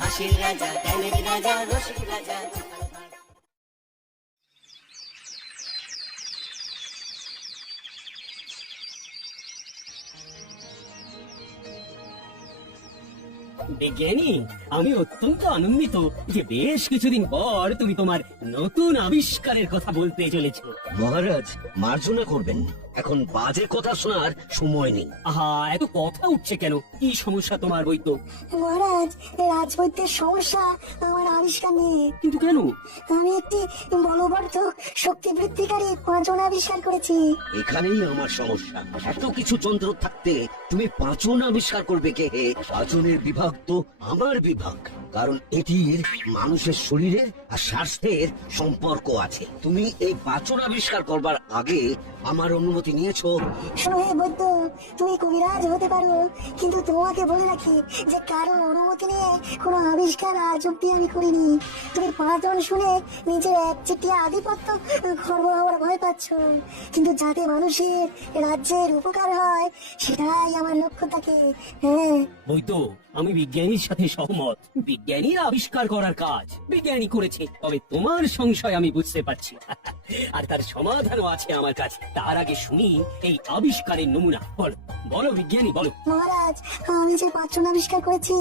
হাসির রাজা, জ্ঞানের রাজা, রসিক রাজা। বিজ্ঞানী, আমি অত্যন্ত আনন্দিত যে বেশ কিছুদিন পর তুমি তোমার নতুন আবিষ্কারের কথা বলতে চলেছ। মহারাজ, মার্জনা করবেন, এখন বাজে কথা শোনার সময় নেই। আহা, এত কথা উঠছে কেন? কি সমস্যা তোমার বৈদ্য? মহারাজ, রাজবৈদ্যের সমস্যা আমার আবিষ্কার নিয়ে। কিন্তু কেন? আমি একটি বলবর্ধক শক্তি বৃদ্ধিকারী পাঁচন আবিষ্কার করেছি। এখানেই আমার সমস্যা। এত কিছু যন্ত্র থাকতে তুমি পাঁচন আবিষ্কার করবে কে হে? পাঁচনের বিভাগ তো আমার বিভাগ, কারণ এটির মানুষের শরীরের আর স্বাস্থ্যের সম্পর্ক আছে। তুমি এই পাঁচন আবিষ্কার করবার আগে আমার অনুমতি নিয়েছো? শোনো হে বৈদ্য, তুমি কবিরাজ হতে পারো, কিন্তু তোমাকে বলে রাখি যে কারো অনুমতি নিয়ে কোনো আবিষ্কার আজ অব্দি আমি করিনি। তুমি পাঁচজন শুনে নিজের একচেটিয়া আধিপত্য খর্ব হওয়ার ভয় পাচ্ছ, কিন্তু যাতে মানুষের রাজ্যের উপকার হয় সেটাই আমার লক্ষ্য থাকে। হ্যাঁ বৈদ্য, আমি বিজ্ঞানীর সাথে সহমত। বিজ্ঞানীর আবিষ্কার করার কাজ বিজ্ঞানী করেছে, তবে তোমার সংশয় আমি বুঝতে পারছি আর তার সমাধানও আছে আমার কাছে। তার আগে শুনি এই আবিষ্কারের নমুনা। বলো বলো বিজ্ঞানী, বলো। মহারাজ, আমি যে পাচন আবিষ্কার করেছি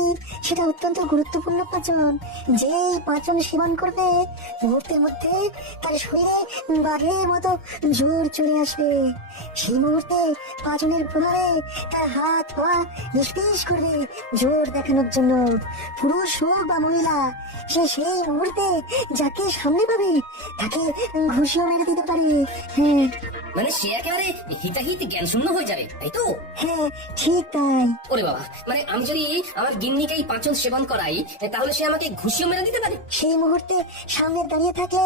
সেটা অত্যন্ত গুরুত্বপূর্ণ পাচন। যেই পাচন সেবন করবে মুহূর্তের মধ্যে তার শরীরে বাঘের মতো জোর চলে আসবে। সেই মুহূর্তে পাচনের প্রভাবে তার হাত পা নিষ্পিস করবে জোর দেখানোর জন্য। পুরুষ হোক বা মহিলা, সে সেই মুহূর্তে যাকে সামনে পাবে তাকে ঘুষিও মেরে দিতে পারে। হ্যাঁ মানে সে একেবারে হিতাহিত জ্ঞান শূন্য হয়ে যাবে, তাই তো? হ্যাঁ, ঠিক তাই। ওরে বাবা, মানে আমি যদি আমার গিন্নিকে এই পাঁচন সেবন করাই, তাহলে সে আমাকে ঘুষিও মেরে দিতে পারে? সেই মুহূর্তে সামনে দাঁড়িয়ে থাকলে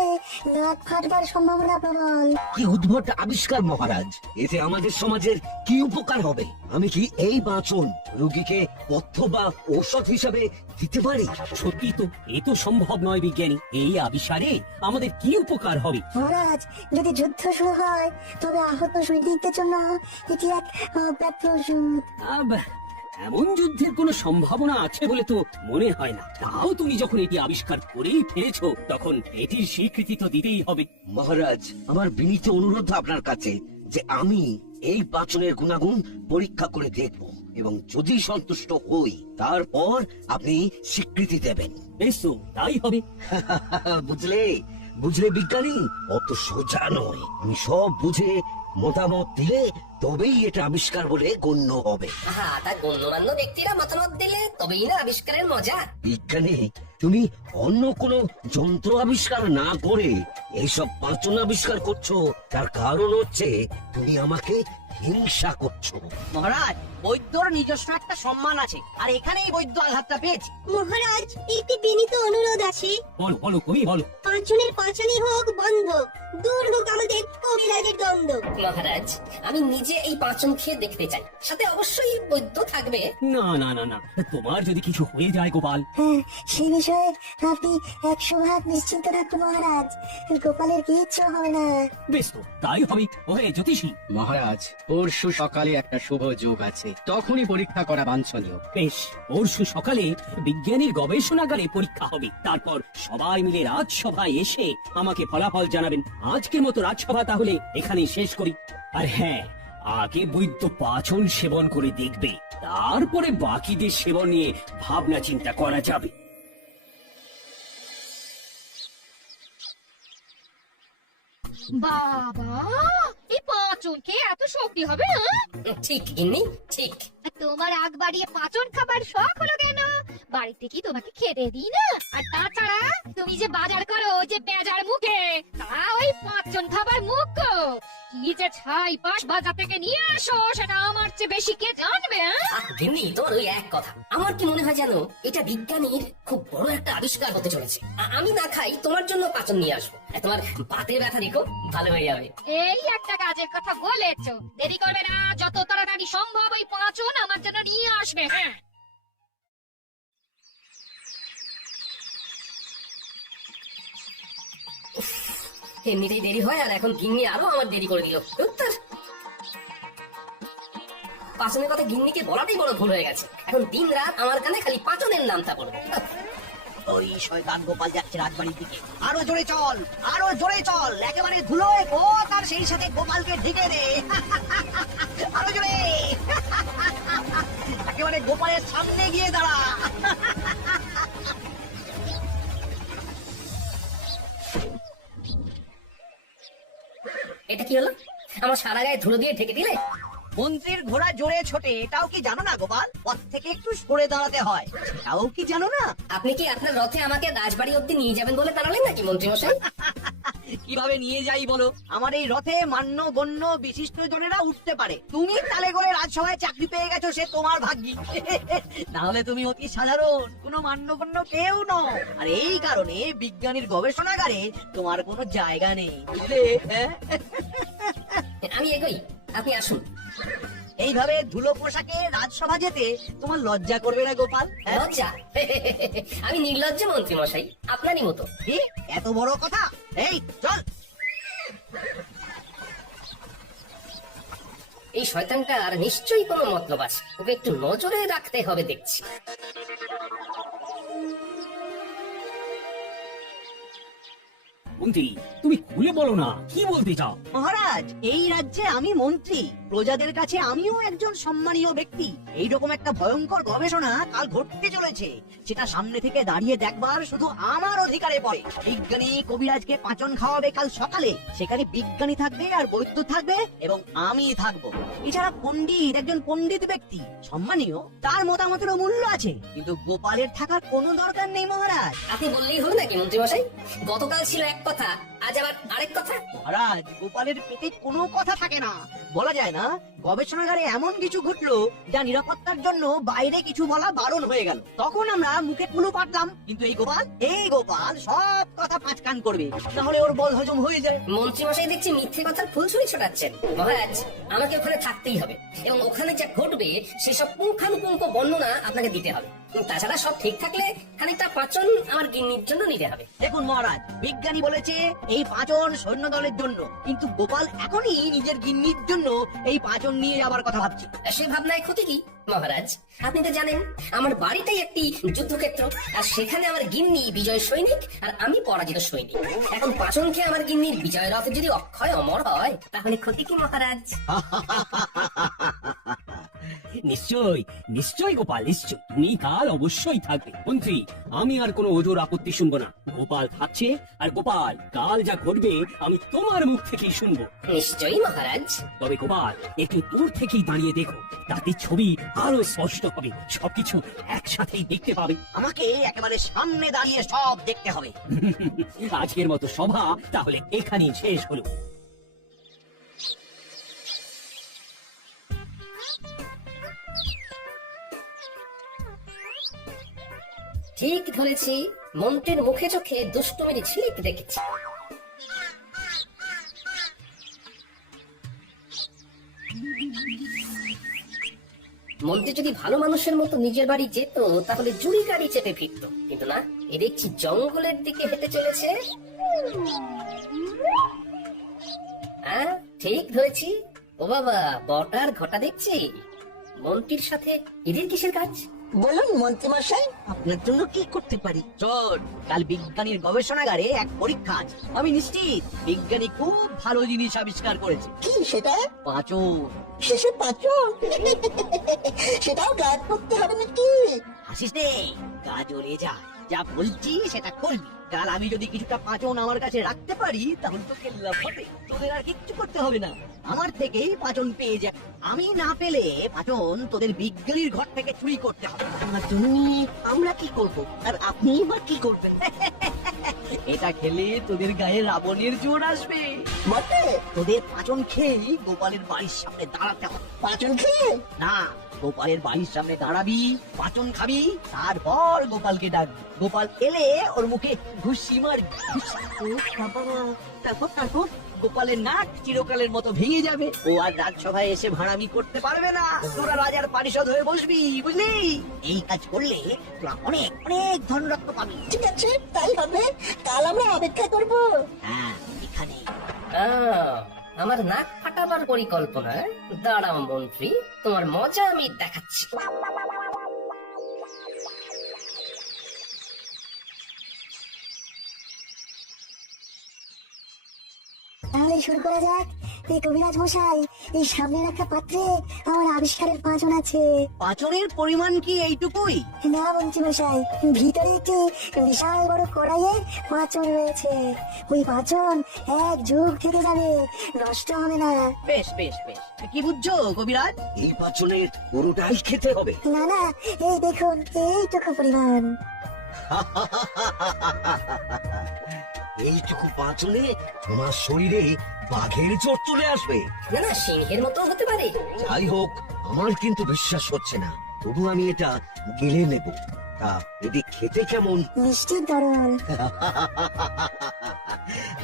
নাক ফাটবার সম্ভাবনা প্রবল। কি উদ্ভট আবিষ্কার মহারাজ! এতে আমাদের সমাজের কি উপকার হবে? আমি কি এই পাঁচন রোগীকে পথ্য বা ঔষধ হিসাবে দিতে পারি? সত্যি তো, এ তো সম্ভব নয় বিজ্ঞানী। এই আবিষ্কারে আমাদের কি উপকার হবে? মহারাজ, যদি যুদ্ধ শুরু হয় তবে আহত সৈনিকদের জন্য এটি এক অব্যর্থ ওষুধ। এমন যুদ্ধের কোনো সম্ভাবনা আছে বলে তো মনে হয় না। তাও তুমি যখন এটি আবিষ্কার করেই ফেলেছো, তখন এটির স্বীকৃতি তো দিতেই হবে। মহারাজ, আমার বিনীত অনুরোধ আপনার কাছে যে আমি এই পাচনের গুণাগুণ পরীক্ষা করে দেখব, এবং যদি সন্তুষ্ট হই তারপর আপনি স্বীকৃতি দেবেন। বেশ তো, তাই হবে। বুঝলে বুঝলে বিজ্ঞানী, অত সোজা নয়। আমি সব বুঝে মতামত দিলে তবেই এটা আবিষ্কার বলে গণ্য হবে। হ্যাঁ, তার গণ্যমান্য ব্যক্তিরা মতামত দিলে তবেই না আবিষ্কারের মজা। বিজ্ঞানী, তুমি অন্য কোনো যন্ত্র আবিষ্কার না করে এইসব পাচন আবিষ্কার করছো, তার কারণ হচ্ছে তুমি আমাকে হিংসা করছো। মহারাজ, বৈদ্যর নিজস্ব একটা সম্মান আছে, আর এখানেই বৈদ্য আঘাতটা পেয়েছে। মহারাজ, একটি বিনীত অনুরোধ আছে। বলো বলো, তুমি বলো। পাঁচনের পাঁচালি হোক বন্ধ, দূর হোক আমাদের কবিরাজের দ্বন্দ্ব। মহারাজ, আমি নিজে এই পাঁচন খেয়ে দেখতে চাই, সাথে অবশ্যই বৈদ্য থাকবে। না না না না, তোমার যদি কিছু হয়ে যায় গোপাল। হ্যাঁ, সে বিষয়ে আপনি 100% নিশ্চিন্ত থাকুন মহারাজ, গোপালের কিচ্ছু হবে না। বেশ তো, তাই হবে। ওহে জ্যোতিষী, মহারাজ, পরশু সকালে একটা শুভ যোগ আছে, তখনই পরীক্ষা করা বাঞ্ছনীয়। বেশ, পরশু সকালে বিজ্ঞানীর গবেষণাগারে পরীক্ষা হবে। তারপর সবাই মিলে রাজসভায় এসে আমাকে ফলাফল জানাবেন। আজকের মতো রাজসভা তাহলে এখানেই শেষ করি। আর হ্যাঁ, আগে বৈদ্য পাচন সেবন করে দেখবে, তারপরে বাকিদের সেবন নিয়ে ভাবনা চিন্তা করা যাবে। বাবা, এই পাঁচন খেয়ে এত শক্তি হবে? ঠিক গিন্নি, ঠিক। তোমার আগ বাড়িয়ে পাঁচন খাবার শখ হলো কেন? বাড়িতে কি তোমাকে খেতে দিই না? আর তাছাড়া তুমি যে বাজার করো যে বেজার মুখে, তা ওই পাঁচন খাবার মুখ গো। কি যে ছাই পাশ বাজার থেকে নিয়ে আসো, সেটা আমার চেয়ে বেশি কে জানবে? গিন্নি, তোমার ওই এক কথা। আমার কি মনে হয় জানো, এটা বিজ্ঞানীর খুব বড় একটা আবিষ্কার হতে চলেছে। আমি না খাই, তোমার জন্য পাচন নিয়ে আসবো। তোমার বাতের ব্যথা দেখো ভালো হয়ে যাবে। এই একটা কাজের কথা বলেছো, দেরি করবে না, যত তাড়াতাড়ি সম্ভব ওই পাঁচন আমার জন্য নিয়ে আসবে। হ্যাঁ, এমনিতেই দেরি হয়, আর এখন গিন্নি আরো আমার দেরি করে দিল। উত্তর। পাচনের কথা গিন্নিকে বলাটাই বড় ভুল হয়ে গেছে। এখন দিন রাত আমার কানে খালি পাচনের নামটা পড়বে। ওই শয়তান গোপাল যাচ্ছে রাজবাড়ির দিকে। আরো জোরে চল, আরো জোরে চল, একেবারে ধুলোয় পোত আর সেই সাথে গোপালকে ঢেকে দে। আরো জোরে, একেবারে গোপালের সামনে গিয়ে দাঁড়া। এটা কি হলো? আমার সারা গায়ে ধুলো দিয়ে ঢেকে দিলে। মন্ত্রীর ঘোড়া জোরে ছোটে, এটাও কি জানো না গোপাল? পথ থেকে একটু সরে দাঁড়াতে হয়, এটাও কি জানো না? আপনি কি আপনার রথে আমাকে রাজবাড়ি অব্দি নিয়ে যাবেন বলে দাঁড়ালেন নাকি মন্ত্রী মশাই? কিভাবে নিয়ে যাই বলো? আমার এই রথে মান্য গণ্য বিশিষ্ট জনেরা উঠতে পারে। তুমি তালে করে রাজসভায় চাকরি পেয়ে গেছো, সে তোমার ভাগ্যি। না হলে তুমি অতি সাধারণ কোনো মান্যগণ্য কেউ নও। আর এই কারণে বিজ্ঞানীর গবেষণাগারে তোমার কোনো জায়গা নেই, বুঝলে? হ্যাঁ? আমি এগোই, আপনি আসুন। এইভাবে ধুলো পোশাকে রাজসভা যেতে তোমার লজ্জা করবে না গোপাল? হ্যাঁ? লজ্জা? আমি নির্লজ্জ মন্ত্রী মশাই, আপনারই মতো। কি এত বড় কথা? এই চল। এই শয়তানটার নিশ্চয়ই কোনো মতলব আছে, ওকে একটু নজরে রাখতে হবে দেখছি। মন্ত্রী, তুমি খুলে বলো না, কি বলতে চাও? মহারাজ, এই রাজ্যে আমি মন্ত্রী, প্রজাদের কাছে আমিও একজন সম্মানীয় ব্যক্তি। এইরকম একটা ভয়ঙ্কর গবেষণা কাল ঘটতে চলেছে, সেটা সামনে থেকে দাঁড়িয়ে দেখবার শুধু আমার অধিকারে পড়ে। বিজ্ঞানী কবিরাজকে পাচন খাওয়াবে কাল সকালে, সেখানে বিজ্ঞানী থাকবে আর বৈদ্য থাকবে এবং আমি থাকবো। এছাড়া পণ্ডিত, একজন পণ্ডিত ব্যক্তি সম্মানীয়, তার মতামতেরও মূল্য আছে, কিন্তু গোপালের থাকার কোনো দরকার নেই মহারাজ। আপনি বললেই হলো নাকি মন্ত্রী মশাই? গতকাল ছিল এক কথা, আজ আবার আরেক কথা। মহারাজ, গোপালের পেটে কোনো কথা থাকে না, বলা যায় না। গবেষণাগারে এমন কিছু ঘটলো যা নিরাপত্তার জন্য বাইরে কিছু বলা বারণ হয়ে গেল। তখন আমরা মুখে কুলু পাঠলাম, কিন্তু এই গোপাল সব কথা পাঁচকান করবে, তাহলে ওর বল হজম হয়ে যায়। মন্ত্রী মশাই দেখছি মিথ্যে কথার ফুলছুরি ছোটাচ্ছেন। মহারাজ, আমাকে ওখানে থাকতেই হবে এবং ওখানে যা ঘটবে সেসব পুঙ্খানুপুঙ্খ বর্ণনা আপনাকে দিতে হবে। তাছাড়া সব ঠিক থাকলে খানিকটা পাচন আমার গিন্নির জন্য নিতে হবে। দেখুন মহারাজ, বিজ্ঞানী বলেছে এই পাচন সৈন্য দলের জন্য, কিন্তু গোপাল এখনই নিজের গিন্নির জন্য এই পাচন নিয়ে আবার কথা ভাবছে। সে ভাবনায় ক্ষতি কি মহারাজ? আপনি তো জানেন আমার বাড়িটাই একটি যুদ্ধক্ষেত্র, আর সেখানে আমার গিন্নি বিজয় সৈনিক আর আমি পরাজিত সৈনিক। এখন পাচন খেয়ে আমার গিন্নির বিজয় রথ যদি অক্ষয় অমর হয়, তাহলে ক্ষতি কি মহারাজ? নিশ্চয় নিশ্চয় গোপাল, নিশ্চয় তুমি কাল অবশ্যই থাকবে। মন্ত্রী, আমি আর কোনো ওজোর আপত্তি শুনবো না। গোপাল থাকছে, আর গোপাল কাল যা ঘটবে আমি তোমার মুখ থেকেই শুনবো। নিশ্চয়ই মহারাজ। তবে গোপাল, একটু দূর থেকেই দাঁড়িয়ে দেখো, তাতে ছবি আরো স্পষ্ট হবে, সবকিছু একসাথেই দেখতে পাবে। আমাকে একেবারে সামনে দাঁড়িয়ে সব দেখতে হবে। আজকের মতো সভা তাহলে এখানেই শেষ হলো। ঠিক ধরেছি, মন্ত্রীর মুখে চোখে দুষ্টুমির ঝিলিক দেখেছি। মন্ত্রী যদি ভালো মানুষের মতো নিজের বাড়ি যেত, তাহলে জুড়ি গাড়ি চেপে ফিরত, কিন্তু না, এ দেখছি জঙ্গলের দিকে হেঁটে চলেছে। হ্যাঁ, ঠিক ধরেছি। ও বাবা, বটার ঘটা দেখছি। মন্ত্রীর সাথে এদের কিসের কাজ? বলুন মন্ত্রী মশাই। আপনার জন্য কি করতে পারি? চল, কাল বিজ্ঞানীর গবেষণাগারে এক পরীক্ষা আছে। আমি নিশ্চিত বিজ্ঞানী খুব ভালো জিনিস আবিষ্কার করেছে। কি সেটা? পাঁচন। শেষে পাচন? সেটাও গাছ করতে হবে নাকি? হাসিস নে, গা জ্বলে যা। যা বলছি সেটা করবি। কাল আমি যদি কিছুটা পাঁচন আমার কাছে রাখতে পারি, তাহলে তো কেল্লা ফটে, তোদের আর কিচ্ছু করতে হবে না, আমার থেকেই পাঁচন পেয়ে যাবে। আমি না পেলে পাঁচন তোদের বিজ্ঞানীর ঘর থেকে চুরি করতে হবে। আমার জন্য আমরা কি করব, আর আপনি বা কি করবেন? এটা খেলে তোদের গায়ে রাবণের জোর আসবে। বটে, তোদের পাঁচন খেয়েই গোপালের বাড়ির সামনে দাঁড়াতে হবে। পাচন খেয়ে? না, গোপালের বাড়ির সামনে দাঁড়াবি, পাঁচন খাবি, তারপর গোপালকে ডাকবি। গোপাল এলে ওর মুখে ঘুষি মারবি। ও বাবা, তারপর তারপর? গোপালের নাক চিরকালের মতো ভেঙে যাবে, ও আর রাজসভায় এসে ভাড়ামি করতে পারবে না। তোরা রাজার পারিষদ হয়ে বসবি, বুঝলি? এই কাজ করলে তোরা অনেক অনেক ধনরত্ন পাবি। ঠিক আছে, তাই হবে। কাল আমরা অপেক্ষা করব। হ্যাঁ, এখানে। আমার নাক ফাটাবার পরিকল্পনা? দাঁড়াও মন্ত্রী, তোমার মজা আমি দেখাচ্ছি। তাহলে শুরু করা যাক। এই কবিরাজ মশাই, এই সামনের একটা পাত্রে আমার আবিষ্কারের পাঁচন আছে। পাচনের পরিমাণ কি এইটুকুই? না মন্ত্রী মশাই, ভিতরে একটি বিশাল বড় কড়াইয়ে পাঁচন রয়েছে। ওই পাঁচন 1 যুগ থেকে যাবে, নষ্ট হবে না। বেশ বেশ বেশ, কি বুঝছো কবিরাজ? এই পাচনের পুরোটাই খেতে হবে। না না, এই দেখুন, এইটুকু পরিমাণ। এইটুকু পাচনে তোমার শরীরে বাঘের চোট চলে আসবে। না না, সিংহের মতো হতে পারে। যাই হোক, আমার কিন্তু বিশ্বাস হচ্ছে না, তবু আমি এটা গিলে নেব। তা এটি খেতে কেমন? মিষ্টির তরল।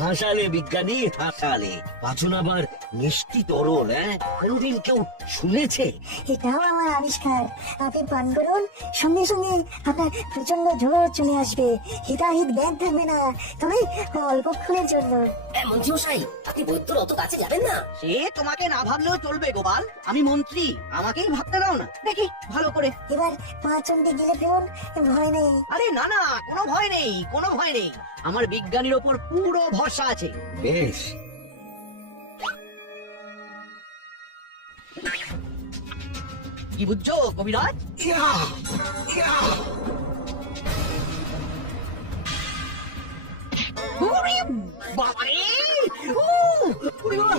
হাসালে বিজ্ঞানী, হাসালে। পাচন আবার মিষ্টি তরল, কোনদিন কেউ শুনেছে? এটাও আমার আবিষ্কার। আপনি পান করুন, সঙ্গে সঙ্গে আপনার প্রচন্ড জ্বর চলে আসবে, হিতাহিত জ্ঞান থাকবে না, তবে অল্পক্ষণের জন্য। মন্ত্রী মশাই, আপনি বৈদ্যর অত কাছে যাবেন না। সে তোমাকে না ভাবলেও চলবে গোপাল, আমি মন্ত্রী, আমাকেই ভাবতে দাও না। দেখি ভালো করে। এবার পাঁচনটি গিলে ফেলুন, ভয় নেই। আরে না না, কোনো ভয় নেই, কোনো ভয় নেই, আমার বিজ্ঞানীর ওপর পুরো ভরসা আছে। বেশ। কি বুঝছো কবিরাজ? ওরে বাবারে!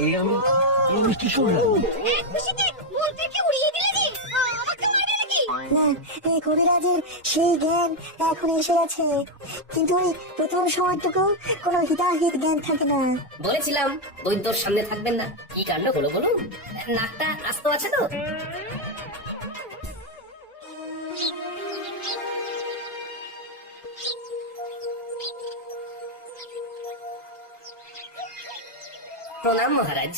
এ আমি কি শুনলাম? মন্ত্রীকে উড়িয়ে দিলে যে, আমাকে মারবে নাকি? না, এই কবিরাজের সেই জ্ঞান এখন এসে গেছে, কিন্তু ওই প্রথম সময়টুকু কোনো হিতাহিত জ্ঞান থাকে না। বলেছিলাম বৈদ্যর সামনে থাকবেন না। কি কাণ্ড হলো বলুন? নাকটা আস্ত আছে তো? প্রণাম মহারাজ।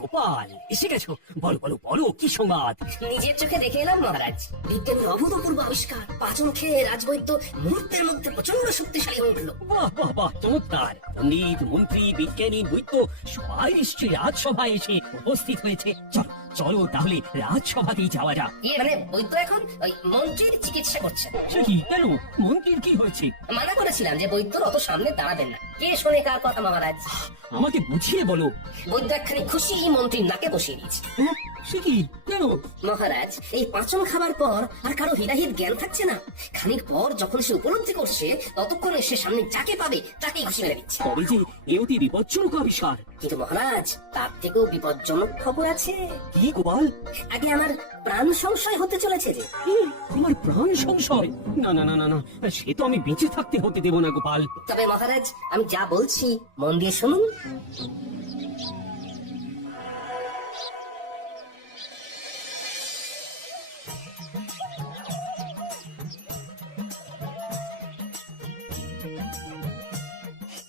গোপাল, এসে গেছো? বলো বলো বলো, কি সংবাদ? নিজের চোখে দেখে এলাম মহারাজ, বিজ্ঞানীর অভূতপূর্ব আবিষ্কার। পাচন খেয়ে রাজবৈদ্য মুহূর্তের মধ্যে প্রচন্ড শক্তিশালী হয়ে উঠলো। বাহ বাহ বাহ, চমৎকার! পণ্ডিত, মন্ত্রী, বিজ্ঞানী, বৈদ্য সবাই নিশ্চয়ই রাজসভায় এসে উপস্থিত হয়েছে। চলো চলো তাহলে রাজসভাতেই যাওয়া যাক। মানে বৈদ্য এখন ওই মন্ত্রীর চিকিৎসা করছে। সে কি, কেন? মন্ত্রীর কি হয়েছে? মানা করেছিলাম যে বৈদ্যর অত সামনে দাঁড়াবেন না। কে শোনে কার কথা মহারাজ? আমাকে বুঝিয়ে বলো। বৈদ্য একখানি খুশি মন্ত্রীর নাকে বসিয়ে দিয়েছে। হ্যাঁ, সে কি, কেন? মহারাজ, এই পাচন খাবার পর আর কারো হিতাহিত জ্ঞান থাকছে না। খানিক পর যখন সে উপলব্ধি করছে, ততক্ষণে সে সামনে যাকে পাবে তাকেই ঘুষি মেরে দিচ্ছে। তবে যে এ অতি বিপজ্জনক আবিষ্কার। কিন্তু মহারাজ, তার থেকেও বিপজ্জনক খবর আছে। কি গোপাল? আগে আমার প্রাণ সংশয় হতে চলেছে যে। তোমার প্রাণ সংশয়? না না না না না, সে তো আমি বেঁচে থাকতে হতে দেব না গোপাল। তবে মহারাজ, আমি যা বলছি মন দিয়ে শুনুন।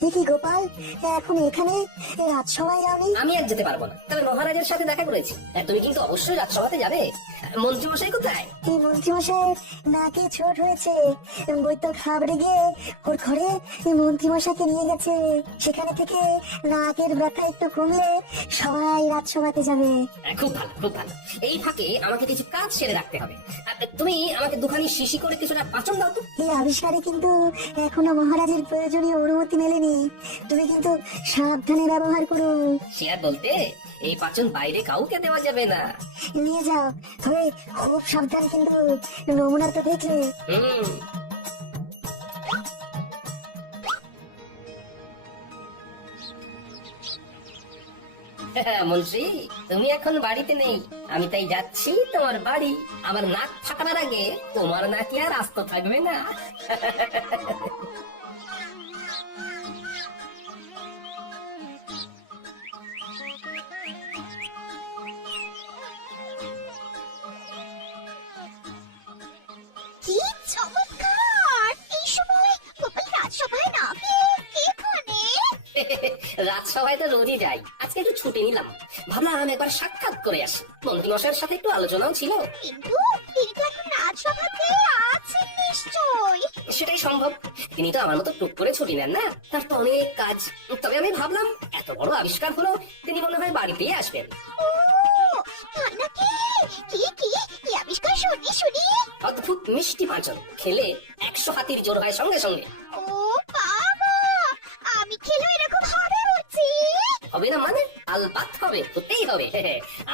এ কি গোপাল, এখন এখানে রাজসভায় যাওনি? আমি আর যেতে পারবো না, তবে মহারাজের সাথে দেখা করেছি। তুমি কিন্তু অবশ্যই রাজসভাতে যাবে। মন্ত্রী মশাই কোথায়? এই মন্ত্রীমশাই নাকে ছোট হয়েছে, বৈদ্য খাবড়ে গিয়ে ওর ঘরে মন্ত্রীমশাইকে নিয়ে গেছে। সেখানে থেকে নাকের ব্যথা একটু কমলে সবাই রাজসভাতে যাবে। খুব ভালো, খুব ভালো। এই ফাঁকে আমাকে কিছু কাজ সেরে রাখতে হবে। তুমি আমাকে দুখানি শিশি করে কিছুটা পাচন দাও তো। এই আবিষ্কারে কিন্তু এখনো মহারাজের প্রয়োজনীয় অনুমতি মেলেনি, তুমি কিন্তু সাবধানে ব্যবহার করো। সে আর বলতে, এই পাচন বাইরে কাউকে দেওয়া যাবে না। নিয়ে যাও, তবে খুব সাবধান, কিন্তু নমুনা তো দেখলে। হুম। মন্ত্রী, তুমি এখন বাড়িতে নেই, আমি তাই যাচ্ছি তোমার বাড়ি। আমার নাক ফাটাবার আগে তোমার নাকি আর আস্ত থাকবে না। কি চমৎকার! এই সময় গোপাল রাজসভায় না গিয়ে এখানে? রাজসভায় তো রোজই যাই, আজকে একটু ছুটি নিলাম। ভাবলাম একবার সাক্ষাৎ করে আসি। মন্ত্রী মশাইয়ের সাথে একটু আলোচনাও ছিল। কিন্তু তিনি তো এখন রাজসভাতে আছেন নিশ্চয়। সেটাই সম্ভব, তিনি তো আমার মতো টুক করে ছুটি নেন না, তার তো অনেক কাজ। তবে আমি ভাবলাম এত বড় আবিষ্কার হলো, তিনি মনে হয় বাড়িতেই আসবেন। তাই নাকি? কি কি কি আবিষ্কার শুনি শুনি? অদ্ভুত মিষ্টি পাঁচন, খেলে 100 হাতির জোর হয় সঙ্গে সঙ্গে। ও বাবা, আমি খেলেও এরকম হবে বুঝি? হবে না মানে? আলবাত হবে, হতেই হবে।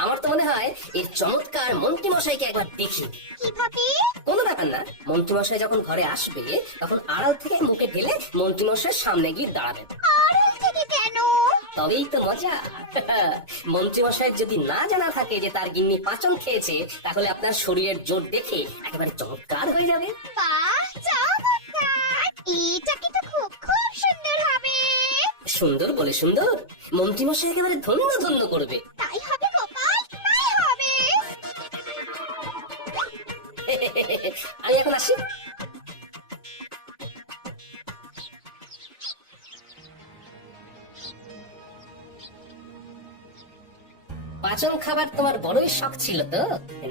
আমার তো মনে হয় এর চমৎকার মন্ত্রী মশাইকে একবার দেখি। কিভাবে? কোনো ব্যাপার না, মন্ত্রী মশাই যখন ঘরে আসবে তখন আড়াল থেকে মুখে ঢেলে মন্ত্রী মশাইয়ের সামনে গিয়ে দাঁড়াবেন। আড়াল থেকে কেন? তবেই তো মজা। মন্ত্রী মশাইয়ের যদি না জানা থাকে যে তার গিন্নি পাচন খেয়েছে, তাহলে আপনার শরীরের জোর দেখে একেবারে চমৎকার হয়ে যাবে। বাহ, চমৎকার! এটা কিন্তু খুব খুব সুন্দর হবে। সুন্দর বলে সুন্দর, মন্ত্রী মশাই একেবারে ধন্য ধন্য করবে। তাই হবে গোপাল, তাই হবে। আমি এখন আসি। পাচন খাবার তোমার বড়ই শখ ছিল তো?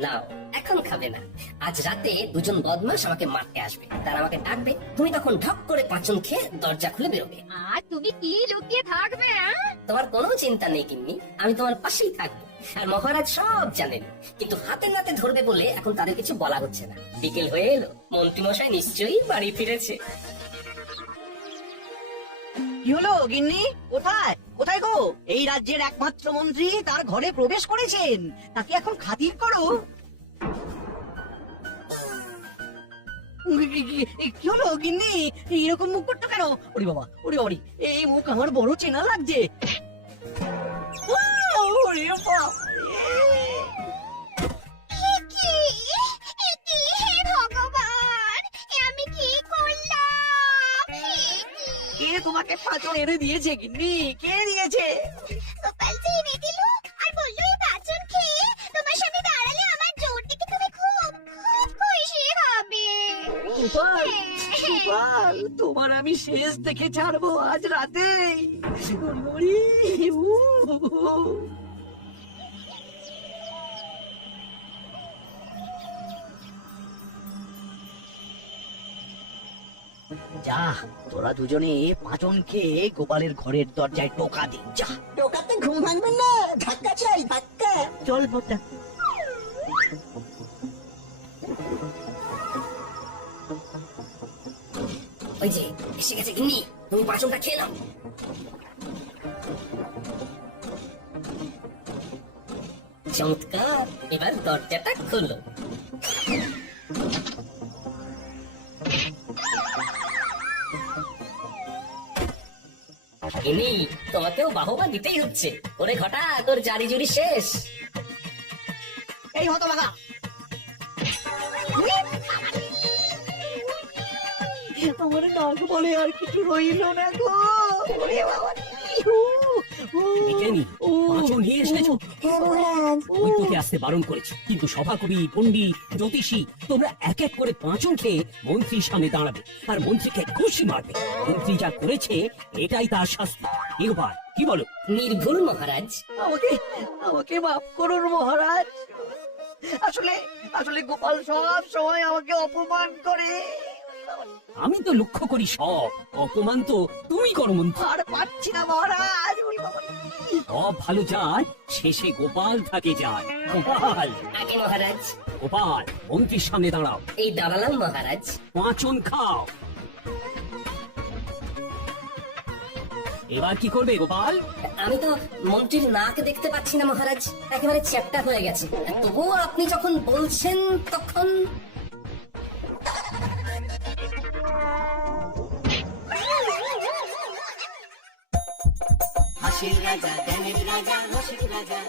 নাও, এখন খাবে না। আজ রাতে দুজন বদমাশ আমাকে মারতে আসবে, তারা আমাকে ডাকবে, তুমি তখন ঢক করে পাচন খেয়ে দরজা খুলে বেরোবে। আর তুমি কি লুকিয়ে থাকবে? তোমার কোনো চিন্তা নেই গিন্নি, আমি তোমার পাশেই থাকবো। আর মহারাজ সব জানেন, কিন্তু হাতে নাতে ধরবে বলে এখন তাদের কিছু বলা হচ্ছে না। বিকেল হয়ে এলো, মন্ত্রী মশাই নিশ্চয়ই বাড়ি ফিরেছে। কি হলো গিন্নি? কোথায় কোথায় গো? এই রাজ্যের একমাত্র মন্ত্রী তার ঘরে প্রবেশ করেছেন, তাকে এখন খাতির করো। কি হলো গিন্নি? এরকম মুখ করতো কেন? ওরে বাবা, ওরে বাবা, এই মুখ আমার বড় চেনা লাগছে। ওরে বাবা, কি হে ভগবান, এ আমি কি করলাম? কে তোমাকে পাচন এনে দিয়েছে গিন্নি? কে দিয়েছে? গোপাল যে এনে দিল আর বললো এই পাচন খেয়ে তোমার সামনে দাঁড়ালে আমার জোর দেখে তুমি খুব খুব খুশি হবে। গোপাল, গোপাল, তোমার আমি শেষ দেখে ছাড়বো আজ রাতেই। ওরে, যা, তোরা দুজনে পাচন খেয়ে গোপালের ঘরের দরজায় টোকা দে। যা, টোকাতে ঘুম ভাঙবে না, ধাক্কা চাই, ধাক্কা। চল বড়টা। ওই যে এসে গেছে গিন্নি, তুমি পাচনটা খেয়ে নাও। চমৎকার, এবার দরজাটা খুললো। গিন্নি, তোমাকেও বাহবা দিতেই হচ্ছে। ওরে ঘটা, তোর জারি জুরি শেষ। এই হতো বাবা, আমার নাক বলে আর কিছু রইল না গো। ওরে বাবা, বিজ্ঞানী, পাঁচন নিয়ে এসেছো? হ্যাঁ মহারাজ। ওই তোকে আসতে বারণ করেছে, কিন্তু সভাকবি, পণ্ডিত, জ্যোতিষী তোমরা এক এক করে পাঁচন খেয়ে মন্ত্রীর সামনে দাঁড়াবে আর মন্ত্রীকে খুশি মারবে। মন্ত্রী যা করেছে এটাই তার শাস্তি। এবার কি বলো? নির্ভুল মহারাজ। আমাকে আমাকে মাফ করুন মহারাজ। আসলে আসলে গোপাল সব সময় আমাকে অপমান করে। আমি তো লক্ষ্য করি সব অপমান তো তুমি করো মন্ত্রী। আর পাচ্ছি না মহারাজ। ওরে বাবা, সব ভালো যায়, শেষে গোপাল থাকে যায়। গোপাল, আগে মহারাজ। গোপাল, মন্ত্রীর সামনে দাঁড়াও, এই দাঁড়ালাম মহারাজ। পাঁচন খাও। এবার কি করবে গোপাল? আমি তো মন্ত্রীর নাক দেখতে পাচ্ছি না মহারাজ, একেবারে চ্যাপ্টা হয়ে গেছে। তবুও আপনি যখন বলছেন তখন হাসির রাজা, জ্ঞানের রাজা, হাসির রাজা।